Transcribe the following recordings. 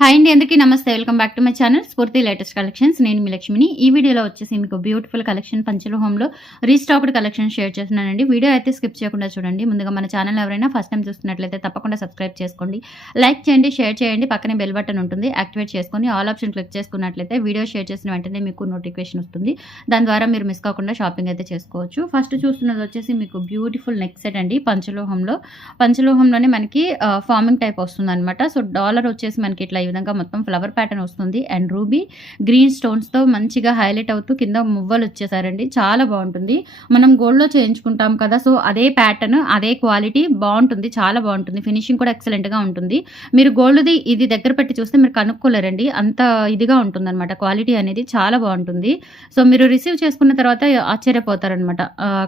Hi అండి అందరికీ నమస్తే. Welcome back to my channel Spoorthi latest collections నేను మీ లక్ష్మిని. ఈ వీడియోలో వచ్చేసి మీకు బ్యూటిఫుల్ కలెక్షన్ పంచల హోమ్లో రీస్టాక్డ్ కలెక్షన్ షేర్ చేస్తున్నానండి. వీడియో అయితే స్కిప్ చేయకుండా చూడండి. ముందుగా మన ఛానల్ ఎవరైనా ఫస్ట్ టైం చూస్తున్నట్లయితే తప్పకుండా సబ్స్క్రైబ్ చేసుకోండి. లైక్ చేయండి షేర్ చేయండి. పక్కనే బెల్ బటన్ ఉంటుంది. యాక్టివేట్ చేసుకొని ఆల్ ఆప్షన్ క్లిక్ చేసుకున్నట్లయితే వీడియో షేర్ చేసిన వెంటనే మీకు నోటిఫికేషన్ వస్తుంది. దాని ద్వారా మీరు మిస్ కాకుండా షాపింగ్ అయితే చేసుకోవచ్చు. ఫస్ట్ చూస్తున్నది వచ్చేసి మీకు బ్యూటిఫుల్ నెక్ సెట్ అండి పంచలోహంలో పంచలోహంలోనే మనకి ఫార్మింగ్ టైప్ వస్తుంది అనమాట సో డాలర్ వచ్చేసి మనకి ఇట్లా విధంగా మొత్తం ఫ్లవర్ ప్యాటర్న్ వస్తుంది. అండ్ రూబీ గ్రీన్ స్టోన్స్తో మంచిగా హైలైట్ అవుతూ కింద మువ్వలు వచ్చేసారండి. చాలా బాగుంటుంది. మనం గోల్డ్లో చేయించుకుంటాం కదా సో అదే ప్యాటర్న్ అదే క్వాలిటీ బాగుంటుంది. చాలా బాగుంటుంది. ఫినిషింగ్ కూడా ఎక్సలెంట్గా ఉంటుంది. మీరు గోల్డ్ది ఇది దగ్గర పెట్టి చూస్తే మీరు కనుక్కోలేరండి. అంత ఇదిగా ఉంటుందన్నమాట. క్వాలిటీ అనేది చాలా బాగుంటుంది. సో మీరు రిసీవ్ చేసుకున్న తర్వాత ఆశ్చర్యపోతారనమాట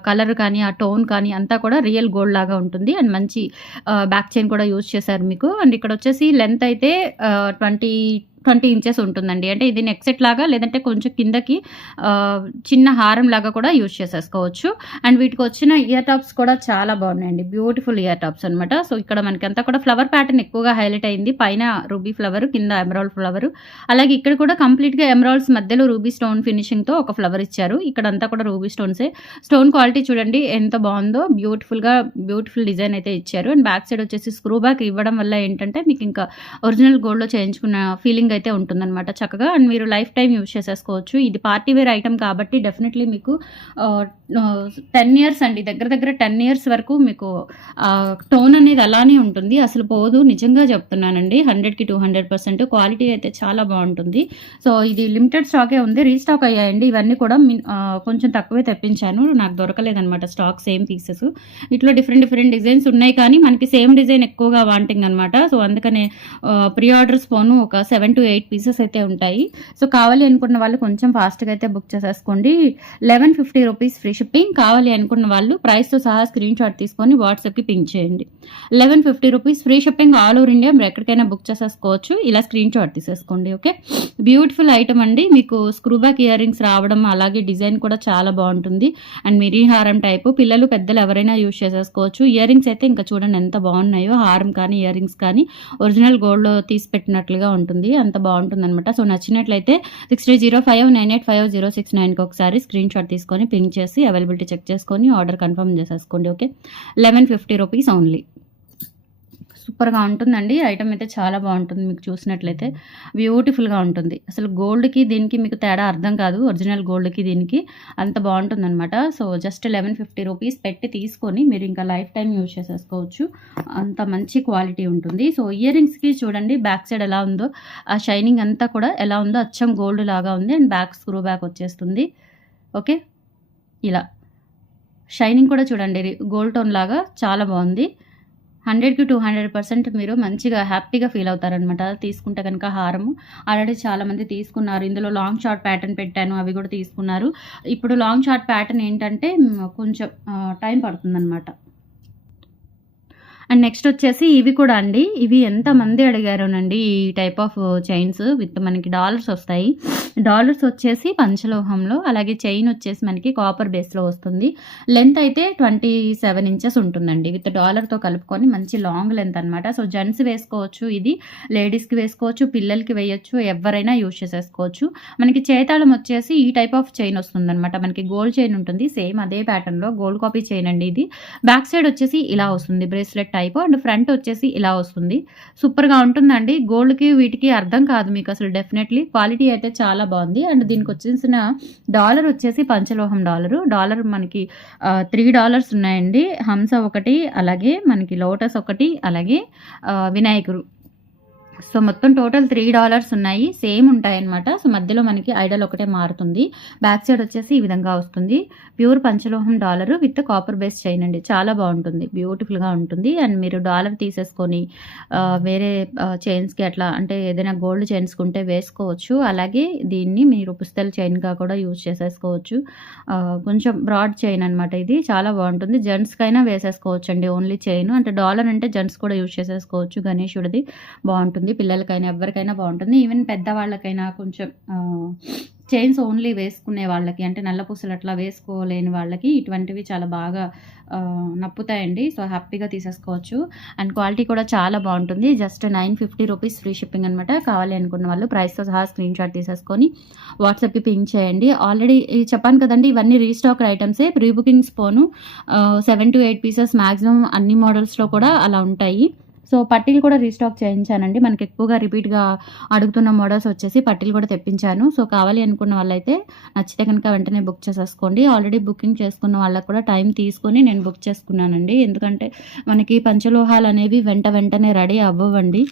కలర్ కానీ ఆ టోన్ కానీ అంతా కూడా రియల్ గోల్డ్ లాగా ఉంటుంది. అండ్ మంచి బ్యాక్ చైన్ కూడా యూజ్ చేశారు మీకు. అండ్ ఇక్కడ వచ్చేసి లెంత్ అయితే ట్వంటీ ట్వంటీ ఇంచెస్ ఉంటుందండి. అంటే ఇది నెక్ సెట్ లాగా లేదంటే కొంచెం కిందకి చిన్న హారం లాగా కూడా యూజ్ చేసేసుకోవచ్చు. అండ్ వీటికి వచ్చిన ఇయర్ టాప్స్ కూడా చాలా బాగున్నాయండి. బ్యూటిఫుల్ ఇయర్ టాప్స్ అనమాట సో ఇక్కడ మనకి అంతా కూడా ఫ్లవర్ ప్యాటర్న్ ఎక్కువగా హైలైట్ అయింది. పైన రూబీ ఫ్లవర్ కింద ఎమరాల్డ్ ఫ్లవర్ అలాగే ఇక్కడ కూడా కంప్లీట్గా ఎమరాల్డ్స్ మధ్యలో రూబీ స్టోన్ ఫినిషింగ్తో ఒక ఫ్లవర్ ఇచ్చారు. ఇక్కడ అంతా కూడా రూబీ స్టోన్సే స్టోన్ క్వాలిటీ చూడండి ఎంత బాగుందో. బ్యూటిఫుల్గా బ్యూటిఫుల్ డిజైన్ అయితే ఇచ్చారు. అండ్ బ్యాక్ సైడ్ వచ్చేసి స్క్రూ బ్యాక్ ఇవ్వడం వల్ల ఏంటంటే మీకు ఇంకా ఒరిజినల్ గోల్డ్లో చేయించుకున్న ఫీలింగ్ అయితే ఉంటుందన్నమాట చక్కగా. అండ్ మీరు లైఫ్ టైం యూజ్ చేసేసుకోవచ్చు. ఇది పార్టీ వేర్ ఐటమ్ కాబట్టి డెఫినెట్లీ మీకు టెన్ ఇయర్స్ అండి. దగ్గర దగ్గర టెన్ ఇయర్స్ వరకు మీకు టోన్ అనేది అలానే ఉంటుంది. అసలు పోదు. నిజంగా చెప్తున్నానండి. హండ్రెడ్కి టూ హండ్రెడ్ పర్సెంట్ క్వాలిటీ అయితే చాలా బాగుంటుంది. సో ఇది లిమిటెడ్ స్టాకే ఉంది. రీస్టాక్ అయ్యాయండి. ఇవన్నీ కూడా మీ- కొంచెం తక్కువే తెప్పించాను. నాకు దొరకలేదన్నమాట స్టాక్ సేమ్ పీసెస్. ఇట్లా డిఫరెంట్ డిఫరెంట్ డిజైన్స్ ఉన్నాయి కానీ మనకి సేమ్ డిజైన్ ఎక్కువగా వాంటింగ్ అనమాట సో అందుకనే ప్రీ ఆర్డర్స్ పోను ఒక సెవెన్ టు ఎయిట్ పీసెస్ అయితే ఉంటాయి. సో కావాలి అనుకున్న వాళ్ళు కొంచెం ఫాస్ట్గా అయితే బుక్ చేసేసుకోండి. Eleven fifty rupees free shipping కావాలి అనుకున్న వాళ్ళు ప్రైస్తో సహా స్క్రీన్ షాట్ తీసుకొని వాట్సాప్కి పింక్ చేయండి. Eleven fifty rupees free shipping all over India మీరు ఎక్కడికైనా బుక్ చేసేసుకోవచ్చు. ఇలా స్క్రీన్ షాట్ తీసేసుకోండి ఓకే బ్యూటిఫుల్ ఐటమ్ అండి. మీకు స్క్రూబ్యాక్ ఇయర్ రింగ్స్ రావడం అలాగే డిజైన్ కూడా చాలా బాగుంటుంది. అండ్ మిరీ హారం టైపు పిల్లలు పెద్దలు ఎవరైనా యూజ్ చేసేసుకోవచ్చు. ఇయర్ రింగ్స్ అయితే ఇంకా చూడండి ఎంత బాగున్నాయో. హారం కానీ ఇయర్ రింగ్స్ కానీ ఒరిజినల్ గోల్డ్లో తీసి పెట్టినట్లుగా ఉంటుంది. అంత బాగుంటుంది అనమాట సో నచ్చినట్లయితే six three zero five nine eight five zero six నైన్కి ఒకసారి స్క్రీన్ షాట్ తీసుకొని పింక్ చేసి అవైలబిలిటీ చెక్ చేసుకొని ఆర్డర్ కన్ఫర్మ్ చేసేసుకోండి okay eleven fifty rupees only సూపర్గా ఉంటుందండి. ఐటమ్ అయితే చాలా బాగుంటుంది మీకు చూసినట్లయితే. బ్యూటిఫుల్గా ఉంటుంది. అసలు గోల్డ్కి దీనికి మీకు తేడా అర్థం కాదు. ఒరిజినల్ గోల్డ్కి దీనికి అంత బాగుంటుంది అనమాట so just eleven fifty rupees పెట్టి తీసుకొని మీరు ఇంకా లైఫ్ టైం యూజ్ చేసేసుకోవచ్చు. అంత మంచి క్వాలిటీ ఉంటుంది. సో ఇయర్ రింగ్స్కి చూడండి. బ్యాక్ సైడ్ ఎలా ఉందో ఆ షైనింగ్ అంతా కూడా ఎలా ఉందో అచ్చం గోల్డ్ లాగా ఉంది. అండ్ బ్యాక్ స్క్రూ బ్యాక్ వచ్చేస్తుంది. ఓకే? ఇలా. షైనింగ్ కూడా చూడండి. గోల్డ్ టోన్ లాగా చాలా బాగుంది. హండ్రెడ్కి టూ హండ్రెడ్ పర్సెంట్ మీరు మంచిగా హ్యాపీగా ఫీల్ అవుతారనమాట తీసుకుంటే కనుక హారము. ఆల్రెడీ చాలామంది తీసుకున్నారు. ఇందులో లాంగ్ షార్ట్ ప్యాటర్న్ పెట్టాను అవి కూడా తీసుకున్నారు. ఇప్పుడు లాంగ్ షార్ట్ ప్యాటర్న్ ఏంటంటే కొంచెం టైం పడుతుందన్నమాట. అండ్ నెక్స్ట్ వచ్చేసి ఇవి కూడా అండి. ఇవి ఎంతమంది అడిగారోనండి ఈ టైప్ ఆఫ్ చైన్స్ విత్ మనకి డాలర్స్ వస్తాయి. డాలర్స్ వచ్చేసి పంచలోహంలో అలాగే చైన్ వచ్చేసి మనకి కాపర్ బేస్లో వస్తుంది. లెంత్ అయితే ట్వంటీ సెవెన్ ఇంచెస్ ఉంటుందండి. విత్ డాలర్తో కలుపుకొని మంచి లాంగ్ లెంత్ అనమాట సో జెంట్స్ వేసుకోవచ్చు ఇది లేడీస్కి వేసుకోవచ్చు పిల్లలకి వేయొచ్చు ఎవరైనా యూజ్ చేసేసుకోవచ్చు. మనకి చేతాళం వచ్చేసి ఈ టైప్ ఆఫ్ చైన్ వస్తుందన్నమాట. మనకి గోల్డ్ చైన్ ఉంటుంది. సేమ్ అదే ప్యాటర్న్లో గోల్డ్ కాపీ చైన్ అండి ఇది. బ్యాక్ సైడ్ వచ్చేసి ఇలా వస్తుంది. బ్రేస్లెట్ టైప్ అండ్ ఫ్రంట్ వచ్చేసి ఇలా వస్తుంది. సూపర్గా ఉంటుందండి. గోల్డ్కి వీటికి అర్థం కాదు మీకు అసలు డెఫినెట్లీ క్వాలిటీ అయితే చాలా బాగుంది. అండ్ దీనికి వచ్చేసిన డాలర్ వచ్చేసి పంచలోహం డాలరు డాలర్ మనకి త్రీ డాలర్స్ ఉన్నాయండి. హంస ఒకటి అలాగే మనకి లోటస్ ఒకటి అలాగే వినాయకుడు. సో మొత్తం టోటల్ త్రీ డాలర్స్ ఉన్నాయి. సేమ్ ఉంటాయి అనమాట సో మధ్యలో మనకి ఐడల్ ఒకటే మారుతుంది. బ్యాక్ సైడ్ వచ్చేసి ఈ విధంగా వస్తుంది. Pure పంచలోహం dollar with copper base chain అండి. చాలా బాగుంటుంది. బ్యూటిఫుల్గా ఉంటుంది. అండ్ మీరు డాలర్ తీసేసుకొని వేరే చైన్స్కి అట్లా అంటే ఏదైనా గోల్డ్ చైన్స్ ఉంటే వేసుకోవచ్చు. అలాగే దీన్ని మీరు పుస్తల చైన్గా కూడా యూజ్ చేసేసుకోవచ్చు. కొంచెం బ్రాడ్ చైన్ అనమాట ఇది. చాలా బాగుంటుంది. జెంట్స్కైనా వేసేసుకోవచ్చు అండి ఓన్లీ చైన్. అంటే డాలర్ అంటే జెంట్స్ కూడా యూజ్ చేసేసుకోవచ్చు. గణేశుడిది బాగుంటుంది. బాగుంటుంది పిల్లలకైనా ఎవరికైనా బాగుంటుంది. ఈవెన్ పెద్దవాళ్ళకైనా కొంచెం చైన్స్ ఓన్లీ వేసుకునే వాళ్ళకి అంటే నల్ల పూసలు అట్లా వేసుకోలేని వాళ్ళకి ఇటువంటివి చాలా బాగా నప్పుతాయండి. సో హ్యాపీగా తీసేసుకోవచ్చు. అండ్ క్వాలిటీ కూడా చాలా బాగుంటుంది. Just nine fifty rupees free shipping అనమాట కావాలి అనుకున్న వాళ్ళు ప్రైస్తో సహా స్క్రీన్ షాట్ తీసేసుకొని వాట్సాప్కి పింక్ చేయండి. ఆల్రెడీ చెప్పాను కదండి ఇవన్నీ రీస్టాక్ ఐటమ్సే. Pre bookings phone seven to eight pieces maximum అన్ని మోడల్స్లో కూడా అలా ఉంటాయి. సో పట్టీలు కూడా రీస్టాక్ చేయించానండి. మనకి ఎక్కువగా రిపీట్గా అడుగుతున్న మోడల్స్ వచ్చేసి పట్టీలు కూడా తెప్పించాను. సో కావాలి అనుకున్న వాళ్ళైతే నచ్చితే కనుక వెంటనే బుక్ చేసేసుకోండి. ఆల్రెడీ బుకింగ్ చేసుకున్న వాళ్ళకి కూడా టైం తీసుకొని నేను బుక్ చేసుకున్నానండి. ఎందుకంటే మనకి పంచలోహాలు అనేవి వెంట వెంటనే రెడీ అవ్వవండి.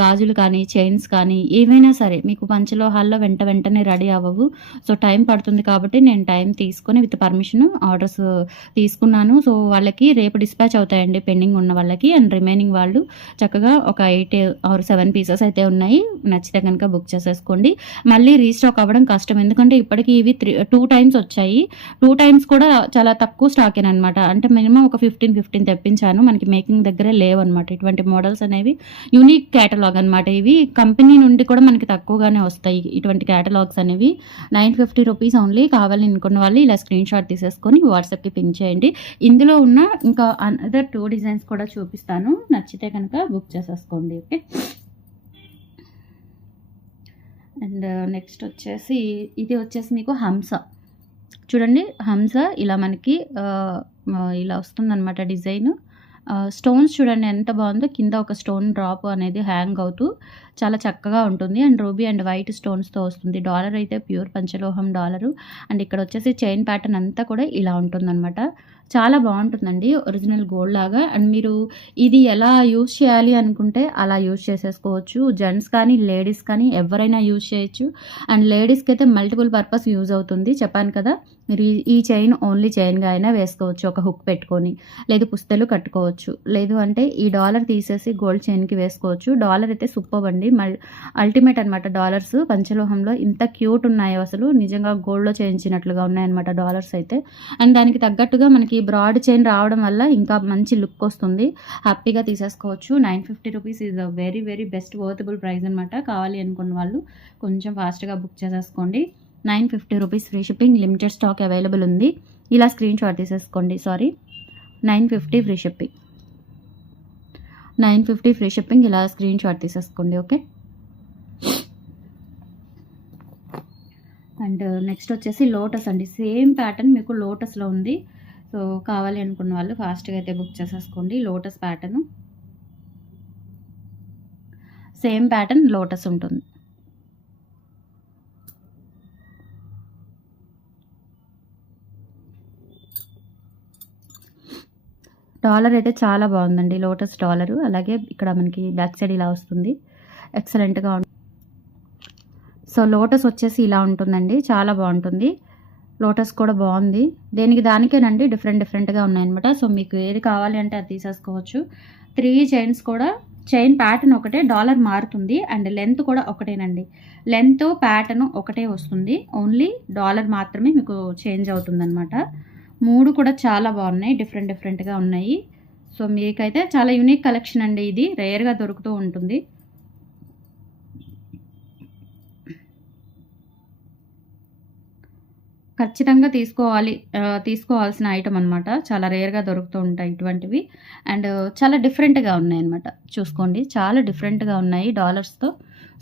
గాజులు కానీ చైన్స్ కానీ ఏవైనా సరే మీకు పంచలోహాల్లో వెంట వెంటనే రెడీ అవ్వవు. సో టైం పడుతుంది కాబట్టి నేను టైం తీసుకొని విత్ పర్మిషన్ ఆర్డర్స్ తీసుకున్నాను. సో వాళ్ళకి రేపు డిస్పాచ్ అవుతాయండి పెండింగ్ ఉన్న వాళ్ళకి. అండ్ రిమైనింగ్ వాళ్ళు చక్కగా ఒక ఎయిట్ ఆర్ సెవెన్ పీసెస్ అయితే ఉన్నాయి. నచ్చితే కనుక బుక్ చేసేసుకోండి. మళ్ళీ రీస్టాక్ అవ్వడం కష్టం. ఎందుకంటే ఇప్పటికి ఇవి త్రీ టూ టైమ్స్ వచ్చాయి. టూ టైమ్స్ కూడా చాలా తక్కువ స్టాక్ అనమాట అంటే మినిమం ఒక ఫిఫ్టీన్ ఫిఫ్టీన్ తెప్పించాను. మనకి మేకింగ్ దగ్గరే లేవు ఇటువంటి మోడల్స్ అనేవి యూనిక్ క్యాటలాగ్ అనమాట ఇవి. కంపెనీ నుండి కూడా మనకి తక్కువగానే వస్తాయి ఇటువంటి క్యాటలాగ్స్ అనేవి. నైన్ ఫిఫ్టీ రూపీస్ ఓన్లీ కావాలి అనుకున్న వాళ్ళు ఇలా స్క్రీన్ షాట్ తీసేసుకొని వాట్సాప్కి పిన్ చేయండి. ఇందులో ఉన్న ఇంకా అనదర్ టూ డిజైన్స్ కూడా చూపిస్తాను. నచ్చితే కనుక బుక్ చేసేసుకోండి ఓకే? అండ్ నెక్స్ట్ వచ్చేసి ఇది వచ్చేసి మీకు హంస. చూడండి హంస ఇలా మనకి ఇలా వస్తుందన్నమాట డిజైన్. స్టోన్స్ చూడండి ఎంత బాగుందో కింద ఒక స్టోన్ డ్రాప్ అనేది హ్యాంగ్ అవుతూ చాలా చక్కగా ఉంటుంది. అండ్ రూబీ అండ్ వైట్ స్టోన్స్తో వస్తుంది. డాలర్ అయితే ప్యూర్ పంచలోహం డాలరు. అండ్ ఇక్కడ వచ్చేసి చైన్ ప్యాటర్న్ అంతా కూడా ఇలా ఉంటుందన్నమాట. చాలా బాగుంటుందండి ఒరిజినల్ గోల్డ్ లాగా. అండ్ మీరు ఇది ఎలా యూజ్ చేయాలి అనుకుంటే అలా యూజ్ చేసేసుకోవచ్చు. జెంట్స్ కానీ లేడీస్ కానీ ఎవరైనా యూజ్ చేయొచ్చు. అండ్ లేడీస్కి అయితే మల్టిపుల్ పర్పస్ యూజ్ అవుతుంది. చెప్పాను కదా మీరు ఈ- ఈ చైన్ ఓన్లీ చైన్గా అయినా వేసుకోవచ్చు. ఒక హుక్ పెట్టుకొని లేదు పుస్తలు కట్టుకోవచ్చు. లేదు అంటే ఈ డాలర్ తీసేసి గోల్డ్ చైన్కి వేసుకోవచ్చు. డాలర్ అయితే సూపర్ అండి. మల్ అల్టిమేట్ అనమాట డాలర్స్. పంచలోహంలో ఇంత క్యూట్ ఉన్నాయో అసలు. నిజంగా గోల్డ్లో చేయించినట్లుగా ఉన్నాయన్నమాట డాలర్స్ అయితే. అండ్ దానికి తగ్గట్టుగా మనకి బ్రాడ్ చైన్ రావడం వల్ల ఇంకా మంచి లుక్ వస్తుంది. హ్యాపీగా తీసేసుకోవచ్చు. Nine fifty rupees is a very very best worthable price అనమాట కావాలి అనుకున్న వాళ్ళు కొంచెం ఫాస్ట్గా బుక్ చేసేసుకోండి. Nine fifty rupees free shipping limited stock available ఉంది. ఇలా స్క్రీన్ షాట్ తీసేసుకోండి. Sorry. Nine fifty free shipping. Nine fifty free shipping ఇలా స్క్రీన్ షాట్ తీసేసుకోండి. ఓకే. అండ్ నెక్స్ట్ వచ్చేసి లోటస్ అండి. సేమ్ ప్యాటర్న్ మీకు లోటస్లో ఉంది. సో కావాలి అనుకున్న వాళ్ళు ఫాస్ట్గా అయితే బుక్ చేసేసుకోండి. Lotus pattern. Same pattern lotus ఉంటుంది. డాలర్ అయితే చాలా బాగుందండి. Lotus dollar. అలాగే ఇక్కడ మనకి బ్యాక్ సైడ్ ఇలా వస్తుంది. ఎక్సలెంట్గా ఉంటుంది సో లోటస్ వచ్చేసి ఇలా ఉంటుందండి. చాలా బాగుంటుంది. లోటస్ కూడా బాగుంది. దేనికి దానికేనండి డిఫరెంట్ డిఫరెంట్గా ఉన్నాయన్నమాట. సో మీకు ఏది కావాలి అంటే అది తీసేసుకోవచ్చు. త్రీ చైన్స్ కూడా చైన్ ప్యాటర్న్ ఒకటే డాలర్ మారుతుంది. అండ్ లెంత్ కూడా ఒకటేనండి. లెంత్ ప్యాటర్న్ ఒకటే వస్తుంది. ఓన్లీ డాలర్ మాత్రమే మీకు చేంజ్ అవుతుందన్నమాట. మూడు కూడా చాలా బాగున్నాయి డిఫరెంట్ డిఫరెంట్గా ఉన్నాయి. సో మీకైతే చాలా యూనిక్ కలెక్షన్ అండి ఇది. రేర్గా దొరుకుతూ ఉంటుంది. ఖచ్చితంగా తీసుకోవాలి తీసుకోవాల్సిన ఐటమ్ అనమాట చాలా రేర్గా దొరుకుతూ ఉంటాయి ఇటువంటివి. అండ్ చాలా డిఫరెంట్గా ఉన్నాయి అనమాట చూసుకోండి చాలా డిఫరెంట్గా ఉన్నాయి డాలర్స్తో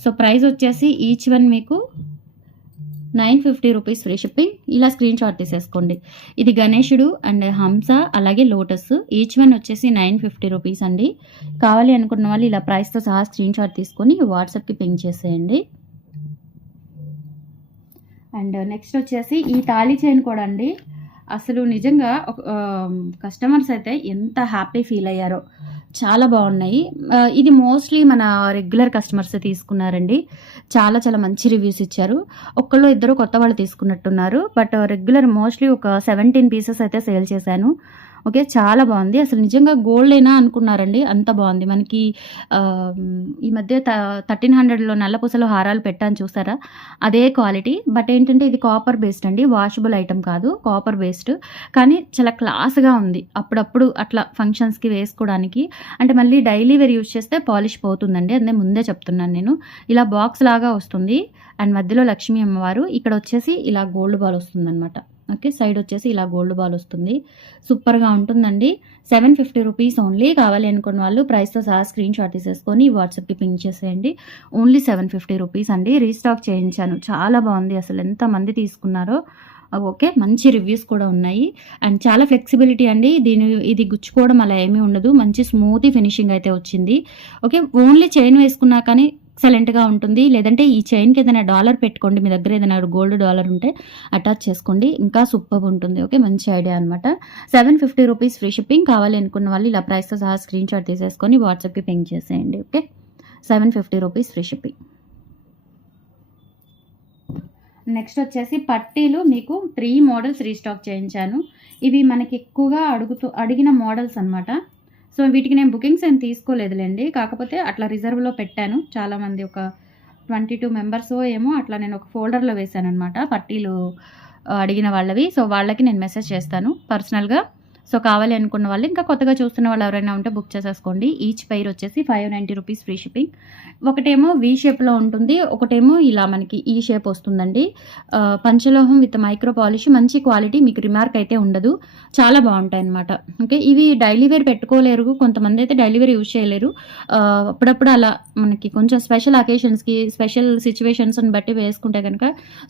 సో ప్రైస్ వచ్చేసి ఈచ్ వన్ మీకు nine fifty rupees free shipping ఇలా స్క్రీన్ షాట్ తీసేసుకోండి. ఇది గణేషుడు అండ్ హంస అలాగే లోటస్ ఈచ్ వన్ వచ్చేసి నైన్ ఫిఫ్టీ రూపీస్ అండి. కావాలి అనుకున్న వాళ్ళు ఇలా ప్రైస్తో సహా స్క్రీన్ షాట్ తీసుకొని వాట్సాప్కి పింక్ చేసేయండి. అండ్ నెక్స్ట్ వచ్చేసి ఈ తాళీ చైన్ కూడా అండి. అసలు నిజంగా కస్టమర్స్ అయితే ఎంత హ్యాపీ ఫీల్ అయ్యారో. చాలా బాగున్నాయి. ఇది మోస్ట్లీ మన రెగ్యులర్ కస్టమర్స్ తీసుకున్నారండి. చాలా చాలా మంచి రివ్యూస్ ఇచ్చారు. ఒక్కళ్ళు ఇద్దరు కొత్త వాళ్ళు తీసుకున్నట్టున్నారు. బట్ రెగ్యులర్ మోస్ట్లీ ఒక సెవెంటీన్ పీసెస్ అయితే సేల్ చేశాను. ఓకే చాలా బాగుంది. అసలు నిజంగా గోల్డేనా అనుకున్నారండి. అంత బాగుంది. మనకి ఈ మధ్య థర్టీన్ హండ్రెడ్లో నల్లపూసలో హారాలు పెట్టాను చూసారా? అదే క్వాలిటీ. బట్ ఏంటంటే ఇది కాపర్ బేస్డ్ అండి. వాషబుల్ ఐటమ్ కాదు కాపర్ బేస్డ్. కానీ చాలా క్లాస్గా ఉంది. అప్పుడప్పుడు అట్లా ఫంక్షన్స్కి వేసుకోవడానికి. అంటే మళ్ళీ డైలీ వేర్ యూస్ చేస్తే పాలిష్ పోతుందండి. అదే ముందే చెప్తున్నాను నేను. ఇలా బాక్స్ లాగా వస్తుంది. అండ్ మధ్యలో లక్ష్మీ అమ్మవారు. ఇక్కడ వచ్చేసి ఇలా గోల్డ్ బాల్ వస్తుందన్నమాట. ఓకే సైడ్ వచ్చేసి ఇలా గోల్డ్ బాల్ వస్తుంది. సూపర్గా ఉంటుందండి. సెవెన్ ఫిఫ్టీ రూపీస్ ఓన్లీ కావాలి అనుకున్న వాళ్ళు ప్రైస్తో సహా స్క్రీన్ షాట్ తీసేసుకొని వాట్సాప్కి పింక్ చేసేయండి. ఓన్లీ సెవెన్ ఫిఫ్టీ రూపీస్ అండి. రీస్టాక్ చేయించాను. చాలా బాగుంది అసలు. ఎంతమంది తీసుకున్నారో. ఓకే మంచి రివ్యూస్ కూడా ఉన్నాయి. అండ్ చాలా ఫ్లెక్సిబిలిటీ అండి. దీని ఇది గుచ్చుకోవడం అలా ఏమీ ఉండదు. మంచి స్మూతీ ఫినిషింగ్ అయితే వచ్చింది. ఓకే ఓన్లీ చైన్ వేసుకున్నా కానీ ఎక్సలెంట్గా ఉంటుంది. లేదంటే ఈ చైన్కి ఏదైనా డాలర్ పెట్టుకోండి మీ దగ్గర ఏదైనా గోల్డ్ డాలర్ ఉంటే అటాచ్ చేసుకోండి. ఇంకా సూపర్ ఉంటుంది. ఓకే మంచి ఐడియా అనమాట seven fifty rupees free shipping కావాలి అనుకున్న వాళ్ళు ఇలా ప్రైస్తో సహా స్క్రీన్ షాట్ తీసేసుకొని వాట్సాప్కి పింక్ చేసేయండి. Okay seven fifty rupees free shipping. Next వచ్చేసి పట్టీలు మీకు త్రీ మోడల్స్ రీస్టాక్ చేయించాను. ఇవి మనకి ఎక్కువగా అడుగుతూ అడిగిన మోడల్స్ అన్నమాట. సో వీటికి నేను బుకింగ్స్ ఏం తీసుకోలేదులేండి. కాకపోతే అట్లా రిజర్వ్లో పెట్టాను. చాలామంది ఒక ట్వంటీ టూ మెంబర్స్ ఏమో అట్లా నేను ఒక ఫోల్డర్లో వేశాను అనమాట పట్టీలు అడిగిన వాళ్ళవి. సో వాళ్ళకి నేను మెసేజ్ చేస్తాను. పర్సనల్గా సో కావాలి అనుకున్న వాళ్ళు ఇంకా కొత్తగా చూస్తున్న వాళ్ళు ఎవరైనా ఉంటే బుక్ చేసేసుకోండి. ఈచ్ పైర్ వచ్చేసి five ninety rupees free shipping. ఒకటేమో వి షేప్లో ఉంటుంది ఒకటేమో ఇలా మనకి ఈ షేప్ వస్తుందండి. పంచలోహం విత్ మైక్రో పాలిష్ మంచి క్వాలిటీ మీకు రిమార్క్ అయితే ఉండదు. చాలా బాగుంటాయి అనమాట ఓకే ఇవి డైలీ వేర్ పెట్టుకోలేరు కొంతమంది అయితే డైలీ వేర్ యూజ్ చేయలేరు. అప్పుడప్పుడు అలా మనకి కొంచెం స్పెషల్ అకేషన్స్కి స్పెషల్ సిచ్యువేషన్స్ని బట్టి వేసుకుంటే కనుక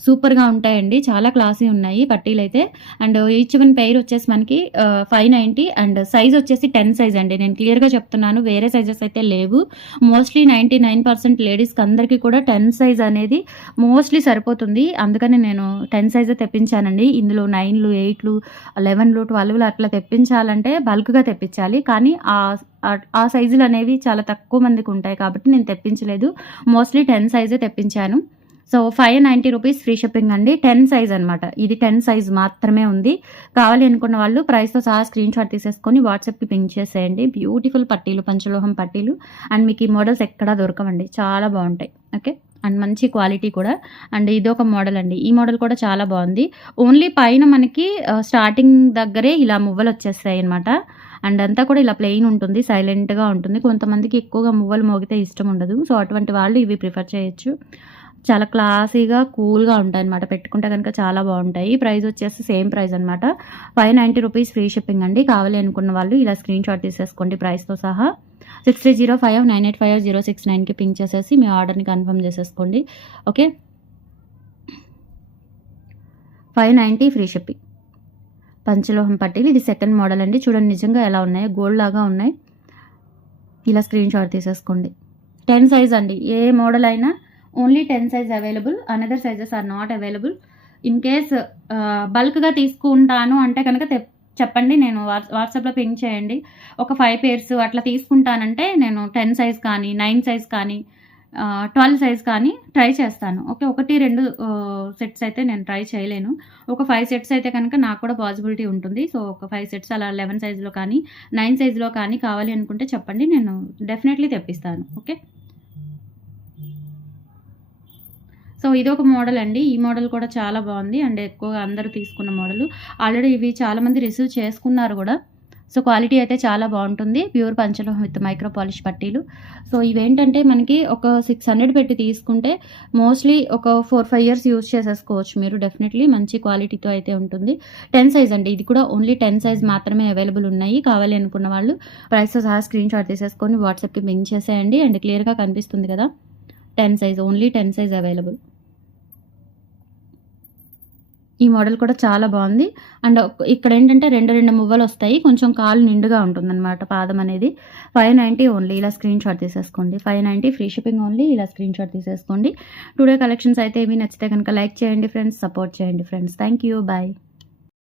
సూపర్గా ఉంటాయండి. చాలా క్లాసీ ఉన్నాయి పట్టీలు అయితే అండ్ ఈచ్ వన్ పెయిర్ వచ్చేసి మనకి ఫైవ్ నైంటీ అండ్ సైజ్ వచ్చేసి టెన్ సైజ్ అండి. నేను క్లియర్గా చెప్తున్నాను వేరే సైజెస్ అయితే లేవు. మోస్ట్లీ నైంటీ నైన్ పర్సెంట్ లేడీస్కి అందరికీ కూడా టెన్ సైజ్ అనేది మోస్ట్లీ సరిపోతుంది. అందుకని నేను టెన్ సైజే తెప్పించానండి. ఇందులో నైన్లు ఎయిట్లు లెవెన్లు ట్వెల్వ్లు అట్లా తెప్పించాలంటే బల్క్గా తెప్పించాలి. కానీ ఆ ఆ- ఆ సైజులు అనేవి చాలా తక్కువ మందికి ఉంటాయి కాబట్టి నేను తెప్పించలేదు. మోస్ట్లీ టెన్ సైజే తెప్పించాను. So five ninety rupees free shipping అండి. టెన్ సైజ్ అనమాట ఇది టెన్ సైజ్ మాత్రమే ఉంది. కావాలి అనుకున్న వాళ్ళు ప్రైస్తో సహా స్క్రీన్ షాట్ తీసేసుకొని వాట్సాప్కి పింక్ చేసేయండి. బ్యూటిఫుల్ పట్టీలు పంచలోహం పట్టీలు. అండ్ మీకు ఈ మోడల్స్ ఎక్కడా దొరకవండి. చాలా బాగుంటాయి. ఓకే అండ్ మంచి క్వాలిటీ కూడా. అండ్ ఇది ఒక మోడల్ అండి. ఈ మోడల్ కూడా చాలా బాగుంది. ఓన్లీ పైన మనకి uh, స్టార్టింగ్ దగ్గరే ఇలా మువ్వలు వచ్చేస్తాయి అనమాట అండ్ అంతా కూడా ఇలా ప్లెయిన్ ఉంటుంది. సైలెంట్గా ఉంటుంది. కొంతమందికి ఎక్కువగా మువ్వలు మోగితే ఇష్టం ఉండదు. సో అటువంటి వాళ్ళు ఇవి ప్రిఫర్ చేయొచ్చు. చాలా క్లాసీగా కూల్గా ఉంటాయి అనమాట పెట్టుకుంటే కనుక చాలా బాగుంటాయి. ప్రైస్ వచ్చేసి సేమ్ ప్రైస్ అనమాట five ninety rupees free shipping అండి. కావాలి అనుకున్న వాళ్ళు ఇలా స్క్రీన్ షాట్ తీసేసుకోండి ప్రైస్తో సహా. Six three zero five nine eight five zero six నైన్కి పింక్ చేసేసి మీ ఆర్డర్ని కన్ఫర్మ్ చేసేసుకోండి. Okay? Five ninety free shipping. పంచలోహం పట్టీలు. ఇది సెకండ్ మోడల్ అండి. చూడండి నిజంగా ఎలా ఉన్నాయి. గోల్డ్ లాగా ఉన్నాయి. ఇలా స్క్రీన్ షాట్ తీసేసుకోండి. టెన్ సైజ్ అండి. ఏ మోడల్ అయినా only ten size available another sizes are not available in case బల్క్గా తీసుకుంటాను అంటే కనుక తెప్- చెప్పండి నేను వాట్సాప్లో పింక్ చేయండి. ఒక ఫైవ్ పేర్స్ అట్లా తీసుకుంటానంటే నేను టెన్ సైజ్ కానీ నైన్ సైజ్ కానీ ట్వెల్వ్ సైజ్ కానీ ట్రై చేస్తాను. ఓకే ఒకటి రెండు సెట్స్ అయితే నేను ట్రై చేయలేను. ఒక ఫైవ్ సెట్స్ అయితే కనుక నాకు కూడా పాసిబిలిటీ ఉంటుంది. సో ఒక ఫైవ్ సెట్స్ అలా లెవెన్ సైజులో కానీ నైన్ సైజులో కానీ కావాలి అనుకుంటే చెప్పండి నేను డెఫినెట్లీ తెప్పిస్తాను. ఓకే? సో ఇది ఒక మోడల్ అండి. ఈ మోడల్ కూడా చాలా బాగుంది. అండ్ ఎక్కువగా అందరూ తీసుకున్న మోడల్. ఆల్రెడీ ఇవి చాలామంది రిసీవ్ చేసుకున్నారు కూడా. సో క్వాలిటీ అయితే చాలా బాగుంటుంది. ప్యూర్ పంచలోహం విత్ మైక్రో పాలిష్ పట్టీలు. సో ఇవేంటంటే మనకి ఒక సిక్స్ హండ్రెడ్ పెట్టి తీసుకుంటే మోస్ట్లీ ఒక ఫోర్ ఫైవ్ ఇయర్స్ యూజ్ చేసేసుకోవచ్చు మీరు. డెఫినెట్లీ మంచి క్వాలిటీతో అయితే ఉంటుంది. టెన్ సైజ్ అండి. ఇది కూడా ఓన్లీ టెన్ సైజ్ మాత్రమే అవైలబుల్ ఉన్నాయి. కావాలి అనుకున్న వాళ్ళు ప్రైస్తో సహా స్క్రీన్ షాట్ తీసేసుకొని వాట్సాప్కి పింక్ చేసేయండి. అండ్ క్లియర్గా కనిపిస్తుంది కదా. Ten size only ten size available. ఈ మోడల్ కూడా చాలా బాగుంది. అండ్ ఇక్కడ ఏంటంటే రెండు రెండు మువ్వలు వస్తాయి కొంచెం కాలు నిండుగా ఉంటుందన్నమాట పాదం అనేది. Five ninety only. ఇలా స్క్రీన్ షాట్ తీసేసుకోండి. Five ninety free shipping only. ఇలా స్క్రీన్ షాట్ తీసేసుకోండి. టుడే కలెక్షన్స్ అయితే ఏమి నచ్చితే కనుక లైక్ చేయండి ఫ్రెండ్స్. సపోర్ట్ చేయండి ఫ్రెండ్స్. Thank you bye.